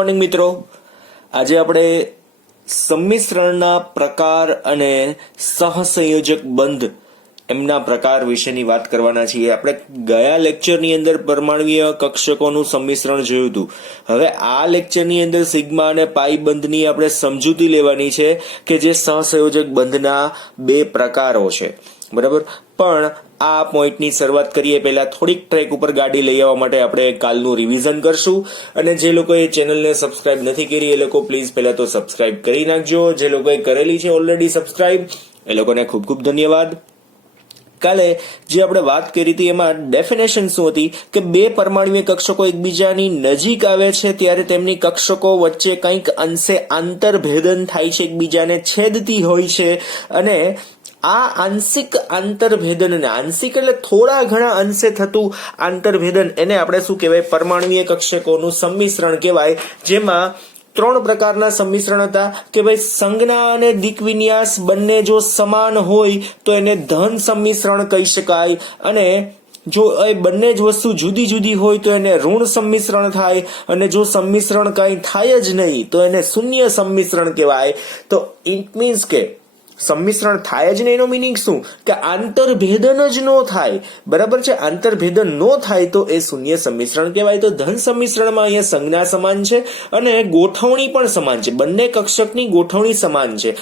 Morning મિત્રો. આજે આપણે સંમિશ્રણના પ્રકાર અને સહસંયોજક બંધ એમના પ્રકાર વિશેની વાત કરવાના છીએ. આપણે ગયા લેક્ચરની અંદર પરમાણુય કક્ષકોનું સંમિશ્રણ જોયું હતું. હવે આ લેક્ચરની અંદર સિગ્મા અને પાઈ બંધની આપણે સમજૂતી લેવાની છે કે જે સહસંયોજક બંધના બે પ્રકારો છે. બરાબર, પણ આ પોઈન્ટની શરૂઆત કરીએ પહેલા થોડીક ટ્રેક ઉપર ગાડી લઈ આવવા માટે આપણે કાલનું રિવિઝન કરશું. અને જે લોકોએ ચેનલને સબસ્ક્રાઇબ નથી કરી એ લોકો પ્લીઝ પહેલા તો સબસ્ક્રાઇબ કરી નાખજો. જે લોકોએ કરેલી છે ઓલરેડી સબસ્ક્રાઇબ એ લોકોને ખૂબ ખૂબ ધન્યવાદ. કાલે જે આપણે વાત કરી હતી એમાં ડેફિનેશન શું હતી કે બે પરમાણુય કક્ષકો એકબીજાની નજીક આવે છે ત્યારે તેમની કક્ષકો વચ્ચે કંઈક અંશે આંતરભેદન થાય છે, એકબીજાને છેદતી હોય છે. અને આ આંશિક આંતરભેદન, આંશિક એટલે થોડા ઘણા અંશે થતું આંતરભેદન, એને આપણે શું કહેવાય? પરમાણુય કક્ષકોનું સંમિશ્રણ કહેવાય. જેમાં ત્રણ પ્રકારના સંમિશ્રણ હતા કે ભાઈ સંજ્ઞા અને દિક્વિન્યાસ બંને જો સમાન હોય તો એને ધન સંમિશ્રણ કહી શકાય, અને જો એ બંને જ વસ્તુ જુદી જુદી હોય તો એને ઋણ સંમિશ્રણ થાય, અને જો સંમિશ્રણ કંઈ થાય જ નહીં તો એને શૂન્ય સંમિશ્રણ કહેવાય. તો ઇટ મીન્સ કે સંમિશ્રણ થાય જ નહીં એનો મિનિંગ શું કે આંતરભેદન જ ન થાય. બરાબર છે, આંતરભેદન ન થાય તો એ શૂન્ય સંમિશ્રણ કહેવાય. તો ધન સંમિશ્રણમાં અહીંયા સંજ્ઞા સમાન છે અને ગોઠવણી પણ સમાન છે. બંને કક્ષકની ગોઠવણી સમાન છે.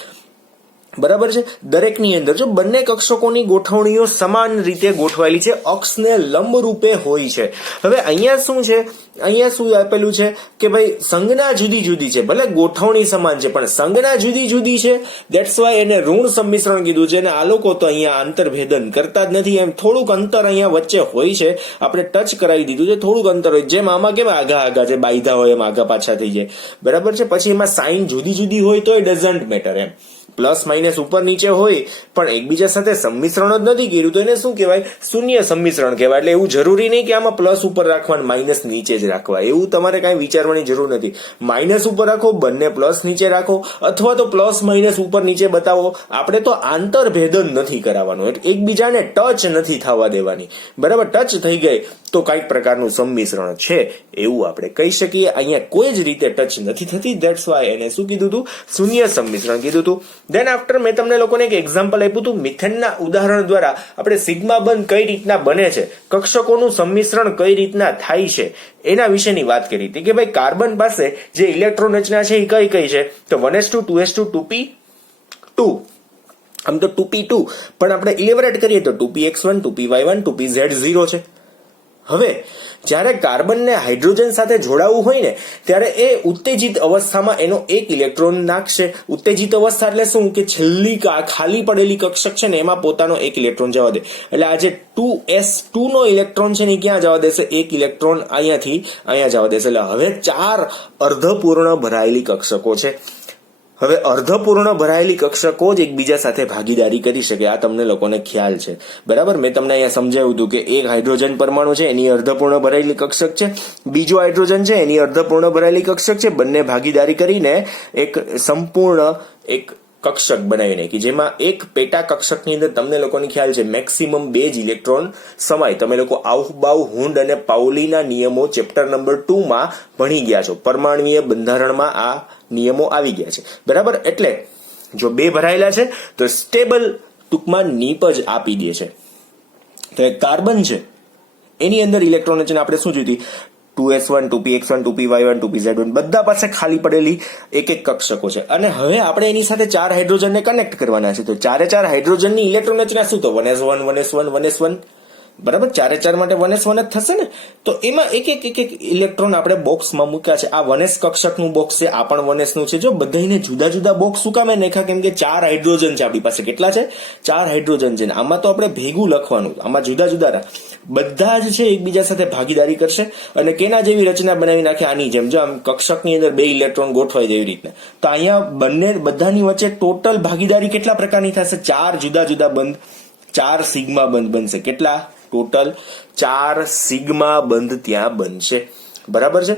બરાબર છે, દરેકની અંદર જો બંને કક્ષકોની ગોઠવણીઓ સમાન રીતે ગોઠવાયેલી છે, અક્ષને લંબ રૂપે હોય છે. હવે અહીંયા શું છે? અહીંયા શું આપેલું છે કે ભાઈ સંજ્ઞા જુદી જુદી છે, ભલે ગોઠવણી સમાન છે પણ સંજ્ઞા જુદી જુદી છે. ધેટ્સ વાય એને ઋણ સંમિશ્રણ કીધું છે. અને આ લોકો તો અહીંયા આંતરભેદન કરતા જ નથી, એમ થોડુંક અંતર અહીંયા વચ્ચે હોય છે. આપણે ટચ કરાવી દીધું છે, થોડુંક અંતર હોય. જેમ આમાં કેમ આગા આગા છે, બાયધા હોય એમ આગા પાછા થઈ જાય. બરાબર છે, પછી એમાં સાઇન જુદી જુદી હોય તો એ ડઝન્ટ મેટર. એમ પ્લસ માઇનસ ઉપર નીચે હોય પણ એકબીજા સાથે સંમિશ્રણ જ નથી કર્યું તો એને શું કહેવાય? શૂન્ય સંમિશ્રણ કહેવાય. એટલે એવું જરૂરી નહીં કે આમાં પ્લસ ઉપર રાખવાનું માઇનસ નીચે જ રાખવા, એવું તમારે કાંઈ વિચારવાની જરૂર નથી. માઇનસ ઉપર રાખો, બંને પ્લસ નીચે રાખો, અથવા તો પ્લસ માઇનસ ઉપર નીચે બતાવો. આપણે તો આંતરભેદન નથી કરાવવાનું, એટલે એકબીજાને ટચ નથી થવા દેવાની. બરાબર, ટચ થઈ ગઈ તો કઈક પ્રકારનું સંમિશ્રણ છે એવું આપણે કહી શકીએ. અહીંયા કોઈ જ રીતે ટચ નથી થતી, ધેટ્સ વાય એને શું કીધું હતું? શૂન્ય સંમિશ્રણ કીધું હતું. દેન આફ્ટર મેં તમને લોકોને એક એક્ઝામ્પલ આપ્યું હતું મિથેનના ઉદાહરણ દ્વારા. આપણે સિગ્મા બંધ કઈ રીતના બને છે, કક્ષકોનું સંમિશ્રણ કઈ રીતના થાય છે એના વિશેની વાત કરી હતી કે ભાઈ કાર્બન પાસે જે ઇલેક્ટ્રોન રચના છે એ કઈ કઈ છે? તો 1s2 2s2 2p2. આમ તો 2p2 પણ આપણે ઇલેબરેટ કરીએ તો 2px1 2py1 2pz0 છે. હવે જ્યારે કાર્બનને હાઇડ્રોજન સાથે જોડાવવું હોય ને ત્યારે એ ઉત્તેજિત અવસ્થામાં એનો એક ઇલેક્ટ્રોન નાખશે. ઉત્તેજિત અવસ્થા એટલે શું કે છેલ્લી ખાલી પડેલી કક્ષક છે ને એમાં પોતાનો એક ઇલેક્ટ્રોન જવા દે. એટલે આ જે 2s2 નો ઇલેક્ટ્રોન છે ને ક્યાં જવા દેશે? એક ઇલેક્ટ્રોન અહીંયાથી અહીંયા જવા દેશે. એટલે હવે 4 અર્ધપૂર્ણ ભરાયેલી કક્ષકો છે. હવે અર્ધપૂર્ણ ભરાયેલી કક્ષકો જ એકબીજા સાથે ભાગીદારી કરી શકે, આ તમને લોકોને ખ્યાલ છે. બરાબર, મેં તમને અહીંયા સમજાવ્યું હતું કે એક હાઇડ્રોજન પરમાણુ છે એની અર્ધપૂર્ણ ભરાયેલી કક્ષક છે, બીજો હાઇડ્રોજન છે એની અર્ધપૂર્ણ ભરાયેલી કક્ષક છે. બંને ભાગીદારી કરીને એક સંપૂર્ણ એક કક્ષક બનાવી નાખી, જેમાં એક પેટા કક્ષકની અંદર તમને લોકોને ખ્યાલ છે મેક્સિમમ 2 જ ઇલેક્ટ્રોન સમાય. તમે લોકો આઉફબાઉ હુન્ડ અને પાઉલીના નિયમો ચેપ્ટર નંબર 2 માં ભણી ગયા છો. પરમાણુય બંધારણમાં આ નિયમો આવી ગયા છે. બરાબર, એટલે જો 2 ભરાયેલા છે તો સ્ટેબલ ટૂંકમાં નીપ જ આપી દે છે. તો એક કાર્બન છે એની અંદર ઇલેક્ટ્રોન રચના આપણે શું જોઈતી? 2s1 2px1 2py1 2pz1 બધા પાસે ખાલી પડેલી એક એક કક્ષકો છે. અને હવે આપણે એની સાથે 4 હાઇડ્રોજનને કનેક્ટ કરવાના છે. તો 4 હાઇડ્રોજનની ઇલેક્ટ્રોન રચના શું? તો 1s1 1s1 1s1. બરાબર, 4 માટે 1s1 જ થશે ને. તો એમાં એક એક ઇલેક્ટ્રોન આપણે બોક્સમાં મૂક્યા છે. આ 1s કક્ષકનું બોક્સ છે, આ પણ 1s નું છે. જો બધાને જુદા જુદા બોક્સ શું કામે નાખ્યા? કેમ કે 4 હાઇડ્રોજન છે આપણી પાસે. કેટલા છે? 4 હાઇડ્રોજન છે. આમાં તો આપણે ભેગું લખવાનું, આમાં જુદા જુદા બધા જ છે એકબીજા સાથે ભાગીદારી કરશે અને કેના જેવી રચના બનાવી નાખે? આની જેમ. જો આમ કક્ષકની અંદર 2 ઇલેક્ટ્રોન ગોઠવાય જેવી રીતના. તો અહીંયા બધાની વચ્ચે ટોટલ ભાગીદારી કેટલા પ્રકારની થશે? 4 જુદા જુદા બંધ, 4 સિગ્મા બંધ બનશે. કેટલા? ટોટલ 4 સિગ્મા બંધ ત્યાં બનશે. બરાબર છે.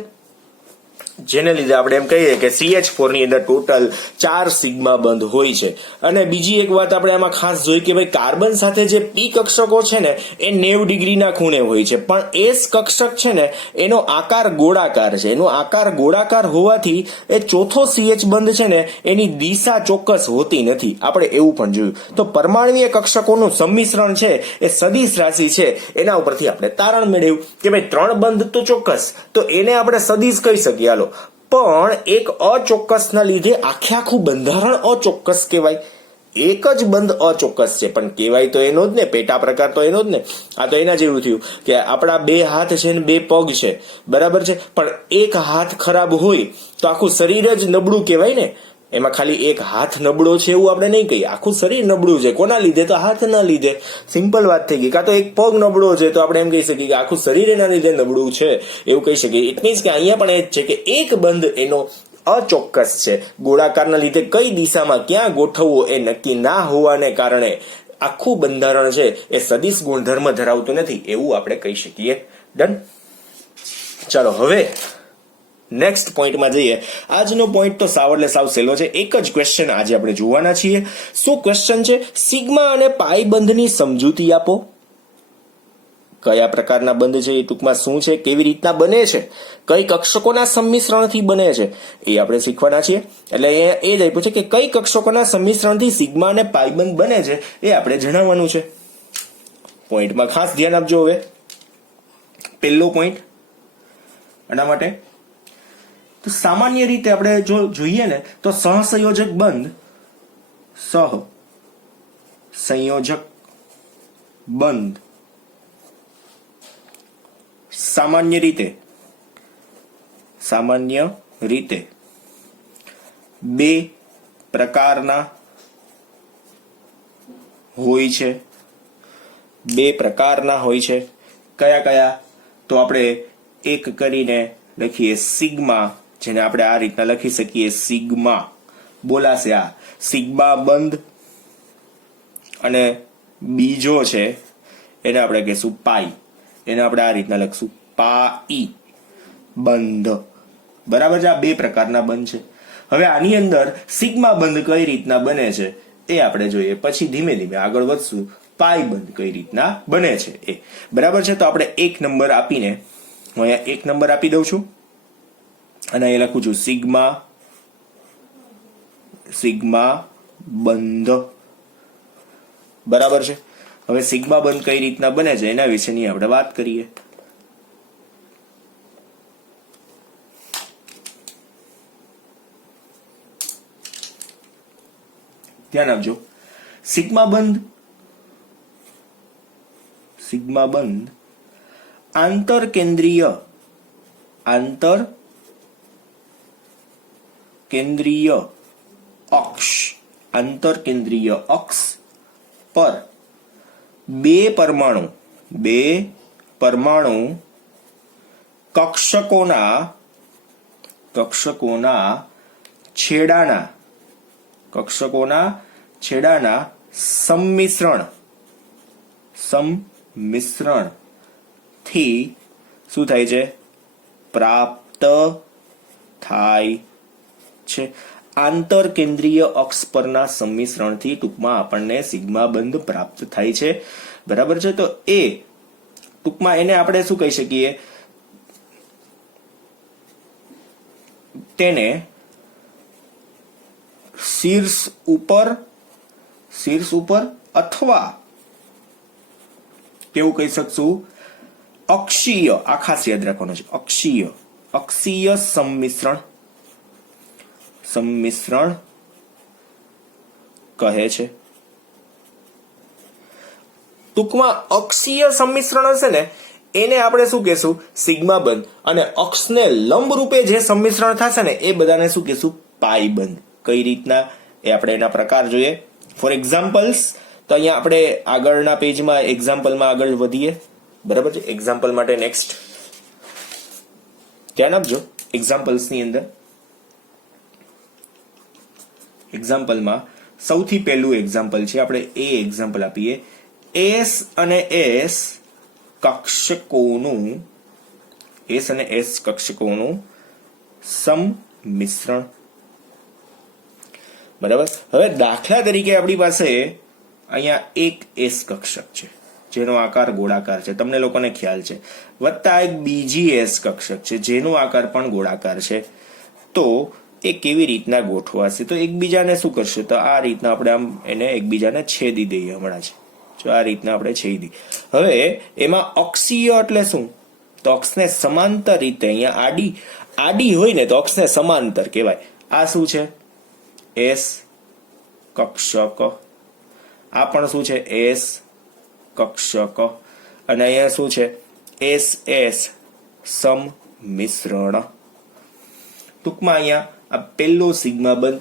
જેને લીધે આપણે એમ કહીએ કે CH4 ની અંદર ટોટલ 4 સિગ્મા બંધ હોય છે. અને બીજી એક વાત આપણે આમાં ખાસ જોઈ કે ભાઈ કાર્બન સાથે જે પી કક્ષકો છે ને એ 90 ડિગ્રીના ખૂણે હોય છે, પણ એસ કક્ષક છે ને એનો આકાર ગોળાકાર છે. એનો આકાર ગોળાકાર હોવાથી એ ચોથો CH બંધ છે ને એની દિશા ચોક્કસ હોતી નથી. આપણે એવું પણ જોયું. તો પરમાણ્વીય કક્ષકોનું સંમિશ્રણ છે એ સદિશ રાશિ છે, એના ઉપરથી આપણે તારણ મેળવ્યું કે ભાઈ 3 બંધ તો ચોક્કસ, તો એને આપણે સદિશ કહી શકીએ. હાલો, પણ એક અચોક્કસના લીધે આખું બંધારણ અચોક્કસ કહેવાય. એક જ બંધ અચોક્કસ છે પણ કહેવાય તો એનો જ ને, પેટા પ્રકાર તો એનો જ ને. આ તો એના જેવું થયું કે આપણા 2 હાથ છે ને 2 પગ છે, બરાબર છે, પણ એક હાથ ખરાબ હોય તો આખું શરીર જ નબળું કહેવાય ને. એમાં ખાલી એક હાથ નબળો છે એવું આપણે નહીં કહીએ, આખું શરીર નબળું છે. કોના લીધે? તો હાથના લીધે. સિમ્પલ વાત થઈ ગઈ. કાં તો એક પગ નબળો છે તો આપણે એમ કહી શકીએ કે આખું શરીર એના લીધે નબળું છે, એવું કહી શકીએ. ઇટ મીન્સ કે અહીંયા પણ એ જ છે કે એક બંધ એનો અચોક્કસ છે. ગોળાકારના લીધે કઈ દિશામાં ક્યાં ગોઠવવો એ નક્કી ના હોવાને કારણે આખું બંધારણ છે એ સદિશ ગુણધર્મ ધરાવતું નથી, એવું આપણે કહી શકીએ. ડન. ચાલો હવે નેક્સ્ટ પોઈન્ટમાં જઈએ. આજનો પોઈન્ટ તો સાવ એટલે સાવ સહેલો છે. એક જ ક્વેશ્ચન આજે આપણે જોવાના છીએ. શું ક્વેશ્ચન છે? સિગ્મા અને પાઈ બંધની સમજૂતી આપો. કયા પ્રકારના બંધ છે, એ ટૂંકમાં શું છે, કેવી રીતના બને છે, કઈ કક્ષકોના સંમિશ્રણથી બને છે, એ આપણે શીખવાના છીએ. એટલે એ જ આપ્યું છે કે કઈ કક્ષકોના સંમિશ્રણથી સિગ્મા અને પાઈ બંધ બને છે એ આપણે જણાવવાનું છે. પોઈન્ટમાં ખાસ ધ્યાન આપજો. હવે પહેલો પોઈન્ટ આના માટે તો સામાન્ય રીતે આપણે જો જોઈએ ને તો સહસંયોજક બંધ સામાન્ય રીતે 2 પ્રકારના હોય છે. 2 પ્રકારના હોય છે. કયા કયા? તો આપણે એક કરીને લખીએ સિગ્મા, જેને આપણે આ રીતના લખી શકીએ સિગ્મા. બોલાશે આ સિગ્મા બંધ, અને બીજો છે એને આપણે કહીશું પાઈ. એને આપણે આ રીતના લખશું પાઈ બંધ. બરાબર છે? આ 2 પ્રકારના બંધ છે. હવે આની અંદર સિગ્મા બંધ કઈ રીતના બને છે એ આપણે જોઈએ, પછી ધીમે ધીમે આગળ વધશું. પાઈ બંધ કઈ રીતના બને છે એ. બરાબર છે? તો આપણે 1 નંબર આપીને હું અહીંયા 1 નંબર આપી દઉં છું અને અહીંયા લખું છું સિગ્મા બંધ. બરાબર છે? હવે સિગ્મા બંધ કઈ રીતના બને છે એના વિશેની આપણે વાત કરીએ. ધ્યાન આપજો. સિગ્મા બંધ આંતરકેન્દ્રીય અક્ષ પર 2 પરમાણુ કક્ષકોના છેડાના સંમિશ્રણ થી શું થાય છે? પ્રાપ્ત થાય છે. આંતરકેન્દ્રીય અક્ષ પરના સંમિશ્રણથી ટૂંકમાં આપણને સિગ્મા બંધ પ્રાપ્ત થાય છે. બરાબર છે? તો એ ટૂંકમાં એને આપણે શું કહી શકીએ? તેને શીર્ષ ઉપર અથવા કેવું કહી શકશું? અક્ષીય. આ ખાસ યાદ રાખવાનું છે. અક્ષીય સંમિશ્રણ કહે છે. ટૂંકમાં અક્ષીય સંમિશ્રણ હશે ને એને આપણે શું કહેશું? સિગ્મા બંધ. અને અક્ષને લંબ રૂપે જે સંમિશ્રણ થશે ને એ બધાને શું કહેશું? પાઈ બંધ. કઈ રીતના એ આપણે એના પ્રકાર જોઈએ. ફોર એક્ઝામ્પલ્સ તો અહીંયા આપણે આગળના પેજમાં એક્ઝામ્પલમાં આગળ વધીએ. બરાબર છે? એક્ઝામ્પલ માટે નેક્સ્ટ ધ્યાન આપજો. એક્ઝામ્પલ્સની અંદર એક્ઝામ્પલમાં સૌથી પહેલું એક્ઝામ્પલ છે. આપણે એ એક્ઝામ્પલ આપીએ. એસ અને એસ કક્ષકોનું સંમિશ્રણ. બરાબર. હવે દાખલા તરીકે આપણી પાસે અહીંયા એક એસ કક્ષક છે જેનો આકાર ગોળાકાર છે, તમને લોકોને ખ્યાલ છે, વત્તા એક બીજી એસ કક્ષક છે જેનો આકાર પણ ગોળાકાર છે. તો એ કેવી રીતના ગોઠવાશે? તો એકબીજાને શું કરશે? તો આ રીતના આપણે આમ એને એકબીજાને છેદી દઈએ હમણાં જ. જો આ રીતના આપણે છેદી. હવે એમાં અક્ષીય એટલે શું? તો અક્ષને સમાંતર રીતે અહીંયા આડી હોય ને તો અક્ષને સમાંતર કહેવાય. આ શું છે? એસ કક્ષક. આ પણ શું છે? એસ કક્ષક. અને અહીંયા શું છે? એસ એસ સંમિશ્રણ. ટૂંકમાં અહીંયા આ પહેલો સિગ્મા બંધ,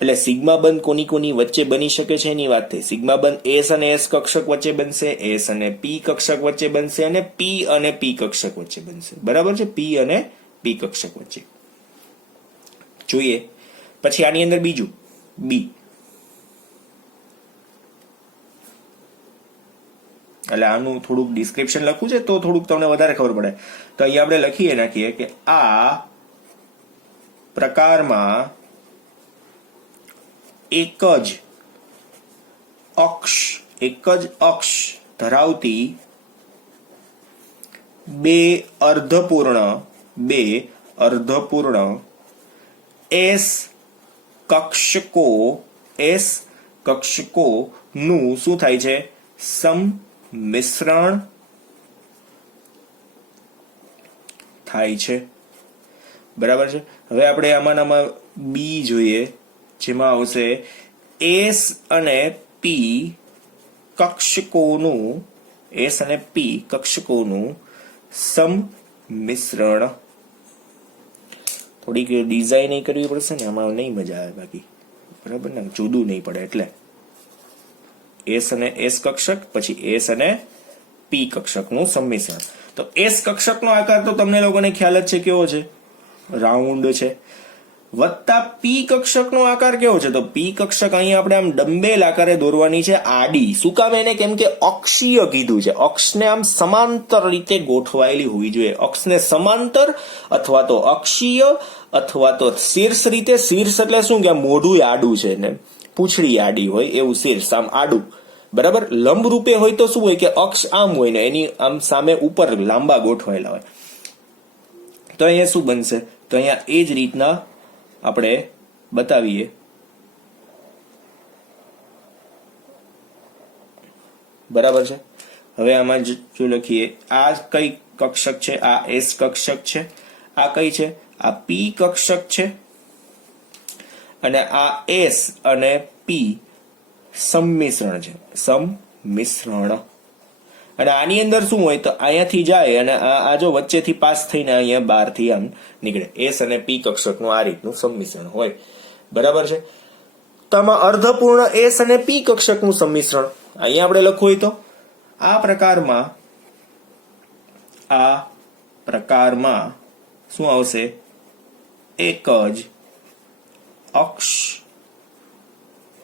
એટલે સિગ્મા બંધ કોની વચ્ચે બની શકે છે એની વાત થઈ. સિગ્મા બંધ એસ અને એસ કક્ષક વચ્ચે બનશે, એસ અને પી કક્ષક વચ્ચે બનશે, અને પી અને પી કક્ષક વચ્ચે બનશે. બરાબર છે? પી અને પી કક્ષક વચ્ચે. જોઈએ પછી આની અંદર બીજું બી, એટલે આનું થોડુંક ડિસ્ક્રિપ્શન લખવું છે તો થોડુંક તમને વધારે ખબર પડે. તો અહીંયા આપણે નાખીએ કે આ પ્રકારમાં એક જ અક્ષ ધરાવતી બે અર્ધપૂર્ણ એસ કક્ષકો નું શું થાય છે? સંમિશ્રણ થાય છે. બરાબર છે. હવે આપણે આમાં બી જોઈએ, જેમાં આવશે એસ અને પી કક્ષકોનું સંમિશ્રણ. થોડીક ડિઝાઇન કરવી પડશે ને, આમાં નહીં મજા આવે બાકી. બરાબર ને? જુદું નહીં પડે એટલે એસ અને એસ કક્ષક, પછી એસ અને પી કક્ષકનું સંમિશ્રણ. તો એસ કક્ષકનો આકાર તો તમને લોકોને ખ્યાલ જ છે કેવો છે? રાઉન્ડ છે. વત્તા પી કક્ષકનો આકાર કેવો છે? તો પી કક્ષક અહીંયા આપણે આમ ડંબેલ આકારે દોરવાની છે આડી. શું કામ એને? કેમ કે અક્ષીય કીધું છે. અક્ષને આમ સમાંતર રીતે ગોઠવાયેલી હોવી જોઈએ. અક્ષને સમાંતર અથવા તો અક્ષીય અથવા તો શીર્ષ રીતે. શીર્ષ એટલે શું? કે મોઢું આડું છે ને પૂંછડી આડી હોય એવું શીર્ષ, આમ આડું. બરાબર. લંબ રૂપે હોય તો શું હોય? કે અક્ષ આમ હોય ને એની આમ સામે ઉપર લાંબા ગોઠવાયેલા હોય. તો અહીંયા શું બનશે? તો અહીંયા એ જ રીતના આપણે બતાવીએ. બરાબર છે. હવે આમાં જો લખીએ, આ કઈ કક્ષક છે? આ એસ કક્ષક છે. આ કઈ છે? આ પી કક્ષક છે. અને આ એસ અને પી સંમિશ્રણ છે. સંમિશ્રણ. અને આની અંદર શું હોય? તો અહીંયાથી જાય અને આ જો વચ્ચેથી પાસ થઈને અહીંયા બહારથી આમ નીકળે. એસ અને પી કક્ષકનું આ રીતનું સંમિશ્રણ હોય. બરાબર છે. તો આમાં અર્ધપૂર્ણ એસ અને પી કક્ષકનું સંમિશ્રણ અહીંયા આપણે લખવું હોય તો આ પ્રકારમાં શું આવશે? એક જ અક્ષ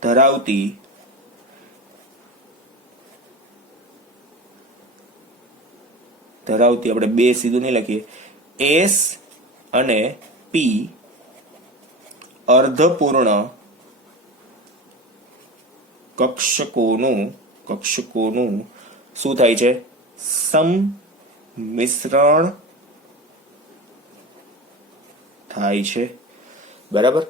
ધરાવતી આપણે બે સીધું નહીં લખીએ, એસ અને પી અર્ધપૂર્ણ કક્ષકોનું શું થાય છે? સંમિશ્રણ થાય છે. બરાબર.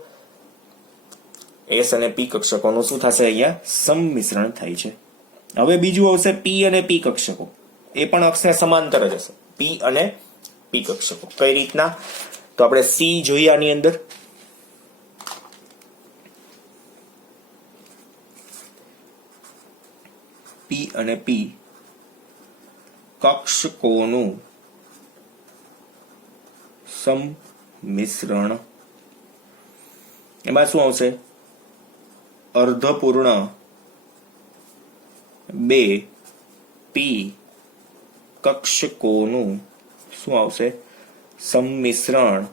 એસ અને પી કક્ષકોનું શું થશે? અહીંયા સંમિશ્રણ થાય છે. હવે બીજું આવશે પી અને પી કક્ષકો. એ પણ અક્ષને સમાંતર જ હશે. પી અને પી કક્ષકો કઈ રીતના? તો આપણે સી જોઈએ આની અંદર. પી અને પી કક્ષકોનું સંમિશ્રણ. એમાં શું આવશે? અર્ધપૂર્ણ બે પી કક્ષકોનું શું આવશે? સંમિશ્રણ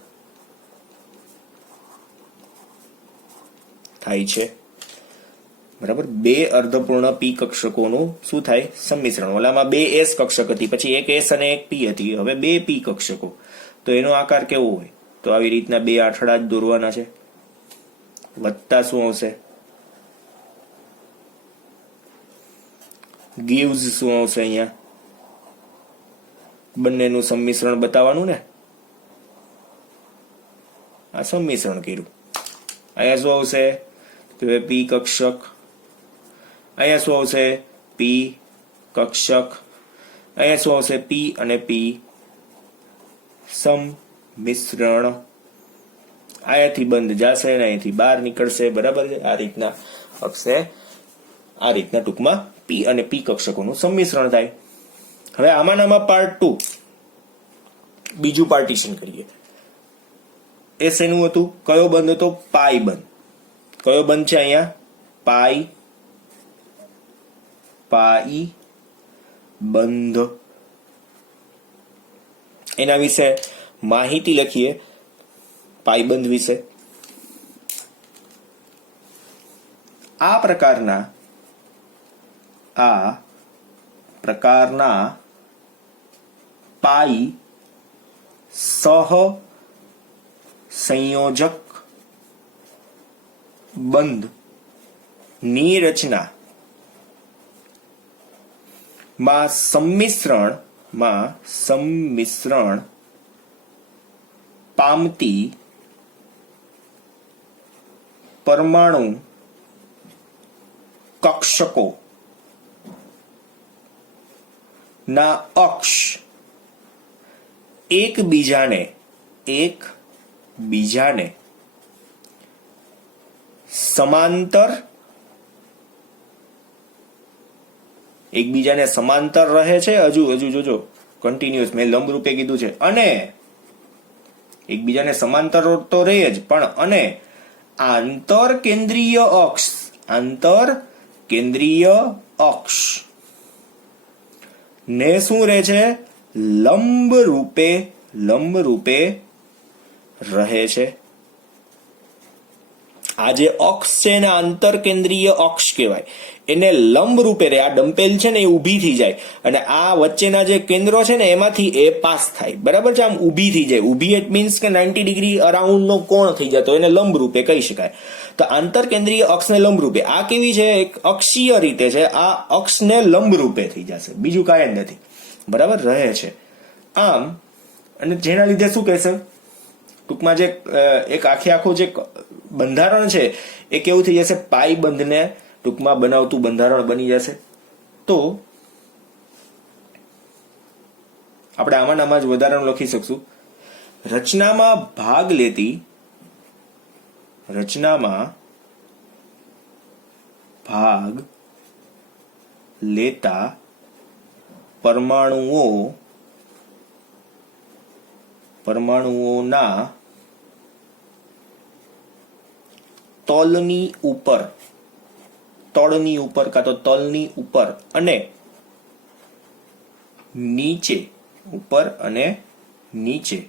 થાય છે. બરાબર. બે અર્ધપૂર્ણ પી કક્ષકોનું શું થાય? સંમિશ્રણ. ઓલામાં બે એસ કક્ષક હતી, પછી એક એસ અને એક પી હતી, હવે બે પી કક્ષકો. તો એનો આકાર કેવો હોય? તો આવી રીતના બે આંઠડા જ દોરવાના છે. વત્તા શું આવશે? gives શું આવશે? અહીંયા બંનેનું સંમિશ્રણ બતાવવાનું ને, આ સંમિશ્રણ કર્યું. અહીંયા શું આવશે? તો પી કક્ષક. અહીંયા શું આવશે? પી કક્ષક. અહીંયા શું આવશે? પી અને પી સંમિશ્રણ. અહીંયાથી બંધ જશે અને અહીંથી બહાર નીકળશે. બરાબર છે? આ રીતના અક્ષે આ રીતના ટૂંકમાં પી અને પી કક્ષકોનું સંમિશ્રણ થાય. હવે આમાં પાર્ટ 2 બીજું પાર્ટીશન કરીએ. એ શેનું હતું? કયો બંધ હતો? પાઈ બંધ. કયો બંધ છે અહીંયા? પાઈ બંધ. એના વિશે માહિતી લખીએ. પાઈબંધ વિશે. આ પ્રકારના પાઈ સહ સંયોજક બંધ ની રચના માં સંમિશ્રણ પામતી પરમાણુ કક્ષકો ના અક્ષ એકબીજાને સમાંતર રહે છે. હજુ જોજો, કન્ટિન્યુઅસ. મેં લંબ રૂપે કીધું છે. અને એકબીજાને સમાંતર તો રહે જ, પણ અને આંતર કેન્દ્રીય અક્ષ ને શું રહે છે? લંબ રૂપે રહે છે. આ જે અક્ષ છે એને આંતર કેન્દ્રીય અક્ષ કહેવાય. એને લંબ રૂપે રહે. આ ડમ્પેલ છે ને એ ઊભી થઈ જાય અને આ વચ્ચેના જે કેન્દ્રો છે ને એમાંથી એ પાસ થાય. બરાબર છે? આમ ઊભી થઈ જાય. ઊભી ઇટ મીન્સ કે 90 ડિગ્રી અરાઉન્ડ નો કોણ થઈ જતો, એને લંબ રૂપે કહી શકાય. તો આંતર કેન્દ્રીય અક્ષને લંબ રૂપે. આ કેવી છે? એક અક્ષીય રીતે છે. આ અક્ષને લંબ રૂપે થઈ જશે, બીજું કાંઈ નથી. બરાબર? રહે છે આમ. અને જેના લીધે શું કહેશે? ટૂંકમાં જે એક આખું જે બંધારણ છે એ કેવું થઈ જશે? પાઈ બંધને ટૂંકમાં બનાવતું બંધારણ બની જશે. તો આપણે આમાં જ વધારાનું લખી શકશું. રચનામાં ભાગ લેતા પરમાણુઓના તળની ઉપર કાં તો તલની ઉપર અને નીચે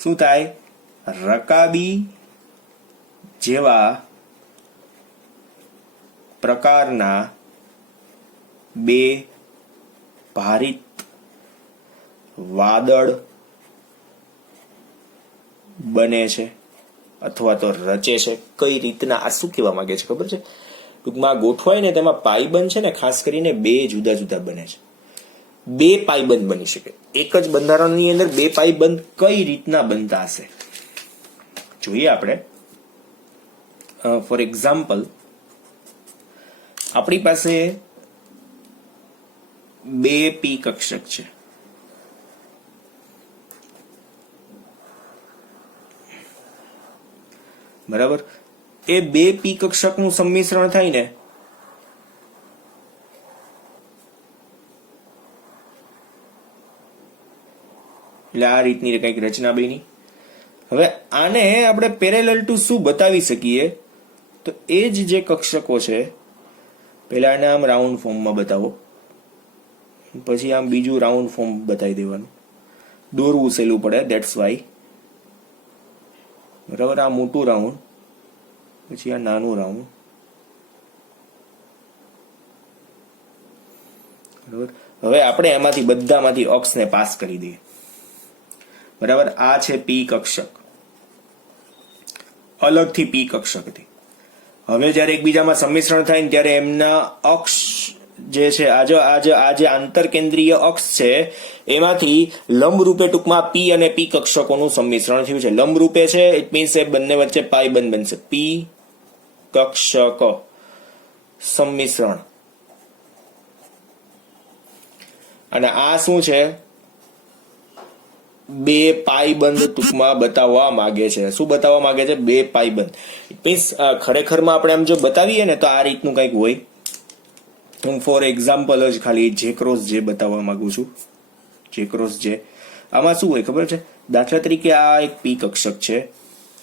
શું થાય? રકાબી જેવા પ્રકારના બે ભારિત વાદળ બને છે અથવા તો રચે છે. કઈ રીતના? આ શું કહેવા માંગે છે ખબર છે? ટૂંકમાં ગોઠવાય ને તેમાં પાઈબંધ છે ને ખાસ કરીને બે જુદા જુદા બને છે. બે પાઈબંધ બની શકે. એક જ બંધારણની અંદર બે પાઈબંધ કઈ રીતના બનતા હશે જોઈએ આપણે. ફોર એક્ઝામ્પલ, આપણી પાસે બે પી કક્ષક છે. બરાબર? એ બે પી કક્ષકનું સંમિશ્રણ થાય ને એટલે આ રીતની કંઈક રચના બની. હવે આને આપણે પેરેલલ ટુ શું બતાવી શકીએ? તો એ જ જે કક્ષકો છે, પહેલા આને આમ રાઉન્ડ ફોર્મમાં બતાવો, પછી આમ બીજું રાઉન્ડ ફોર્મ બતાવી દેવાનું. દોરવું સહેલું પડે, ધેટ્સ વાય. બરાબર? આ મોટું રાઉન્ડ, પછી આ નાનું રાઉન્ડ. બરાબર? હવે આપણે એમાંથી બધામાંથી અક્ષને પાસ કરી દઈએ. બરાબર. આ છે પી કક્ષક, અલગથી પી કક્ષકથી. હવે જ્યારે એકબીજામાં સંમિશ્રણ થાય ને ત્યારે એમના અક્ષ જે છે આ જે આંતરકેન્દ્રીય અક્ષ છે એમાંથી લંબરૂપે ટૂંકમાં પી અને પી કક્ષકોનું સંમિશ્રણ થયું છે. લંબરૂપે છે ઇટ મીન્સ એ બંને વચ્ચે પાઈ બંધ બનશે. પી કક્ષક સંમિશ્રણ. અને આ શું છે? બે પાઈબંધ ટૂંકમાં બતાવવા માંગે છે. શું બતાવવા માંગે છે? બે પાઈબંધ. ઇટ મીન્સ ખરેખરમાં આપણે આમ જો બતાવીએ ને તો આ રીતનું કંઈક હોય. હું ફોર એક્ઝામ્પલ જ ખાલી જે ક્રોસ જે બતાવવા માંગુ છું. જે ક્રોસ જે આમાં શું હોય ખબર છે? દાખલા તરીકે આ એક પી કક્ષક છે,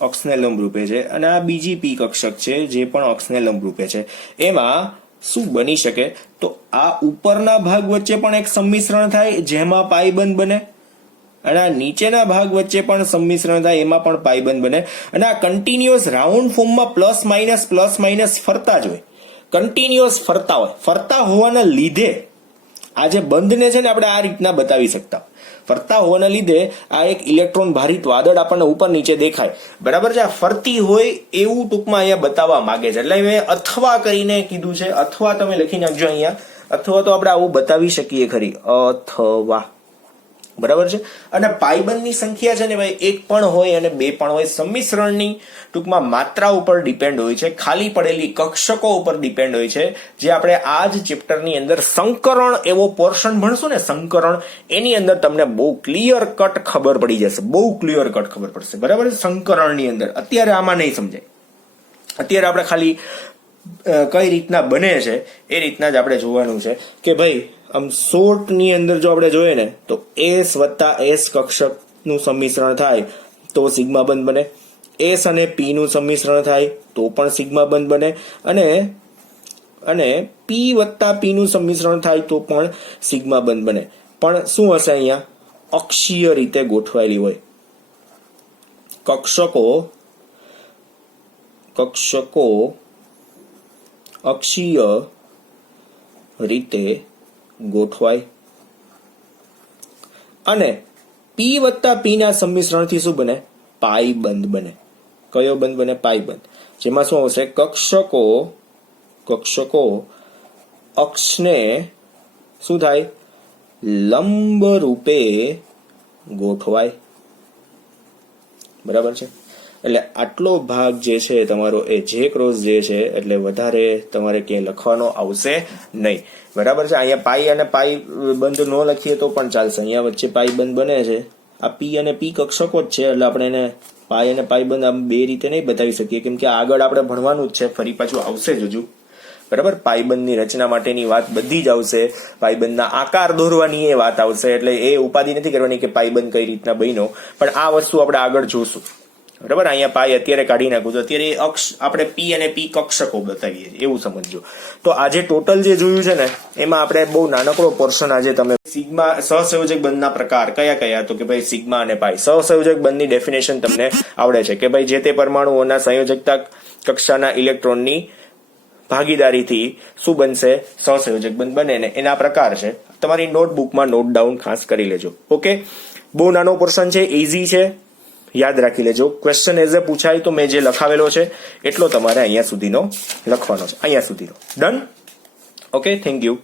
અક્ષને લંબરૂપે છે, અને આ બીજી પી કક્ષક છે જે પણ અક્ષને લંબરૂપે છે. એમાં શું બની શકે? તો આ ઉપરના ભાગ વચ્ચે પણ એક સંમિશ્રણ થાય જેમાં પાઈબંધ બને, અને આ નીચેના ભાગ વચ્ચે પણ સંમિશ્રણ થાય એમાં પણ પાઈબંધ બને. અને આ કન્ટિન્યુઅસ રાઉન્ડ ફોર્મમાં પ્લસ માઇનસ ફરતા જ હોય, કન્ટિન્યુઅસ ફરતા હોય. ફરતા હોવાના લીધે આ જે બંધને છે ને આપણે આ રીતના બતાવી શકતા. ફરતા હોવાના લીધે આ એક ઇલેક્ટ્રોન ભારિત વાદળ આપણને ઉપર નીચે દેખાય. બરાબર છે? આ ફરતી હોય એવું ટૂંકમાં અહીંયા બતાવવા માંગે છે. એટલે મેં અથવા કરીને કીધું છે. અથવા તમે લખી નાખજો અહીંયા. અથવા તો આપણે આવું બતાવી શકીએ ખરી, અથવા. બરાબર છે? અને પાઈબંધની સંખ્યા છે ને ભાઈ એક પણ હોય અને બે પણ હોય. સંમિશ્રણની ટૂંકમાં માત્રા ઉપર ડિપેન્ડ હોય છે, ખાલી પડેલી કક્ષકો ઉપર ડિપેન્ડ હોય છે. જે આપણે આ જ ચેપ્ટરની અંદર સંકરણ એવો પોર્શન ભણશું ને, સંકરણ, એની અંદર તમને બહુ ક્લિયર કટ ખબર પડી જશે. બહુ ક્લિયર કટ ખબર પડશે. બરાબર છે? સંકરણની અંદર અત્યારે આમાં નહીં સમજાય. અત્યારે આપણે ખાલી કઈ રીતના બને છે એ રીતના જ આપણે જોવાનું છે કે ભાઈ આમ શોર્ટ ની અંદર જો આપણે જોઈએ ને તો એસ વત્તા એસ કક્ષક નું સંમિશ્રણ થાય તો સિગ્મા બંધ બને. એસ અને પી નું સંમિશ્રણ થાય તો પણ સિગ્મા બંધ બને. અને પી વત્તા પી નું સંમિશ્રણ થાય તો પણ સિગ્મા બંધ બને. પણ શું હશે? અહીંયા અક્ષીય રીતે ગોઠવાયેલી હોય કક્ષકો અક્ષીય રીતે ગોઠવાય. અને પી વત્તા પી ના સંમિશ્રણથી શું બને? પાઈ બંધ બને. કયો બંધ બને? પાઈ બંધ. જેમાં શું આવશે? કક્ષકો અક્ષને શું થાય? લંબ રૂપે ગોઠવાય. બરાબર છે? એટલે આટલો ભાગ જે છે તમારો એ જે ક્રોસ જે છે એટલે વધારે તમારે ક્યાંય લખવાનો આવશે નહીં. બરાબર છે? અહીંયા પાઈ અને પાઈ બંધ ન લખીએ તો પણ ચાલશે. અહીંયા વચ્ચે પાઈ બંધ બને છે. આ પી અને પી કક્ષકો જ છે એટલે આપણે એને પાઈ અને પાઈ બંધ આમ બે રીતે નહીં બતાવી શકીએ, કેમ કે આગળ આપણે ભણવાનું જ છે. ફરી પાછું આવશે જ હજુ. બરાબર? પાઈબંધની રચના માટેની વાત બધી જ આવશે. પાઈબંધના આકાર દોરવાની એ વાત આવશે. એટલે એ ઉપાધિ નથી કરવાની કે પાઈબંધ કઈ રીતના બન્યો, પણ આ વસ્તુ આપણે આગળ જોશું. બરાબર? અહીંયા પાઈ અત્યારે કાઢી નાખું તો અત્યારે અક્ષ આપણે પી અને પી કક્ષકો બતાવીએ છીએ એવું સમજજો. તો આજે ટોટલ જે જોયું છે ને એમાં આપણે બહુ નાનકડો પોર્શન આજે તમે સિગ્મા સહસંયોજક બંધના પ્રકાર કયા કયા, તો કે ભાઈ સિગ્મા અને પાઈ. સહસંયોજક બંધની ડેફિનેશન તમને આવડે છે કે ભાઈ જે તે પરમાણુઓના સંયોજકતા કક્ષાના ઇલેક્ટ્રોનની ભાગીદારીથી શું બનશે? સહસંયોજક બંધ બને ને એના પ્રકાર છે. તમારી નોટબુકમાં નોટ ડાઉન ખાસ કરી લેજો. ઓકે? બહુ નાનો પોર્શન છે, ઇઝી છે, યાદ રાખી લેજો. ક્વેશ્ચન એઝ એ પૂછાય તો મેં જે લખાવેલો છે એટલો તમારે અહીંયા સુધીનો લખવાનો છે. અહીંયા સુધીનો. ડન? Okay, thank you.